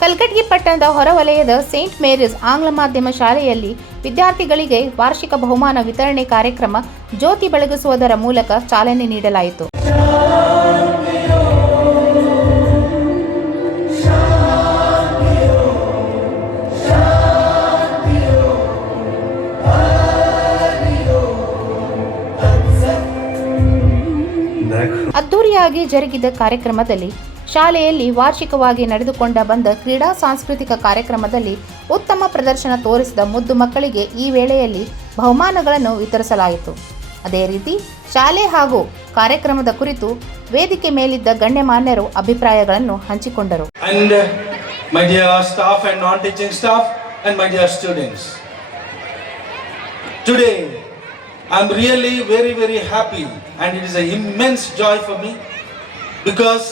ಕಲಘಟಗಿ ಪಟ್ಟಣದ ಹೊರವಲಯದ Saint Mary's ಆಂಗ್ಲ ಮಾಧ್ಯಮ ಶಾಲೆಯಲ್ಲಿ ವಿದ್ಯಾರ್ಥಿಗಳಿಗೆ ವಾರ್ಷಿಕ ಬಹುಮಾನ ವಿತರಣೆ ಕಾರ್ಯಕ್ರಮ ಜ್ಯೋತಿ ಬೆಳಗಿಸುವುದರ ಮೂಲಕ ಚಾಲನೆ ನೀಡಲಾಯಿತು. ಅದ್ದೂರಿಯಾಗಿ ಜರುಗಿದ ಕಾರ್ಯಕ್ರಮದಲ್ಲಿ ಶಾಲೆಯಲ್ಲಿ ವಾರ್ಷಿಕವಾಗಿ ನಡೆದುಕೊಂಡ ಬಂದ ಕ್ರೀಡಾ ಸಾಂಸ್ಕೃತಿಕ ಕಾರ್ಯಕ್ರಮದಲ್ಲಿ ಉತ್ತಮ ಪ್ರದರ್ಶನ ತೋರಿಸಿದ ಮುದ್ದು ಮಕ್ಕಳಿಗೆ ಈ ವೇಳೆಯಲ್ಲಿ ಬಹುಮಾನಗಳನ್ನು ವಿತರಿಸಲಾಯಿತು. ಅದೇ ರೀತಿ ಶಾಲೆ ಹಾಗೂ ಕಾರ್ಯಕ್ರಮದ ಕುರಿತು ವೇದಿಕೆ ಮೇಲಿದ್ದ ಗಣ್ಯಮಾನ್ಯರು ಅಭಿಪ್ರಾಯಗಳನ್ನು ಹಂಚಿಕೊಂಡರು. My dear staff and non-teaching staff and my dear students, today I'm really very happy and it is an immense joy for me because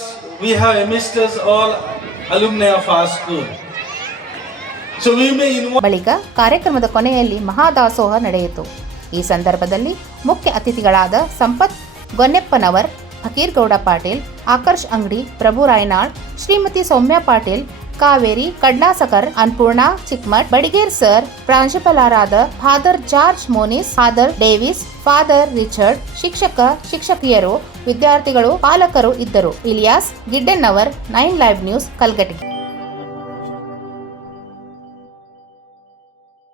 we have amidst us all alumni of our school. So we may involve. ಬಳಿಕ ಕಾರ್ಯಕ್ರಮದ ಕೊನೆಯಲ್ಲಿ ಮಹಾದಾಸೋಹ ನಡೆಯಿತು. ಈ ಸಂದರ್ಭದಲ್ಲಿ ಮುಖ್ಯ ಅತಿಥಿಗಳಾದ ಸಂಪತ್ ಗೊನ್ನೆಪ್ಪನವರ್, ಫಕೀರ್ Gowda Patil, Akarsh Angadi, Prabhu Rayanal, Shrimati Soumya Patil, Kaveri Kadlaskar, Annapurna Chikmath, Badiger sir, ಪ್ರಾಂಶುಪಾಲರಾದ father George Monis, father Davis, father Richard, ಶಿಕ್ಷಕಿಯರು, ವಿದ್ಯಾರ್ಥಿಗಳು, ಪಾಲಕರು ಇದ್ದರು. Ilyas Giddannavar, 9 live news, Kalghatgi.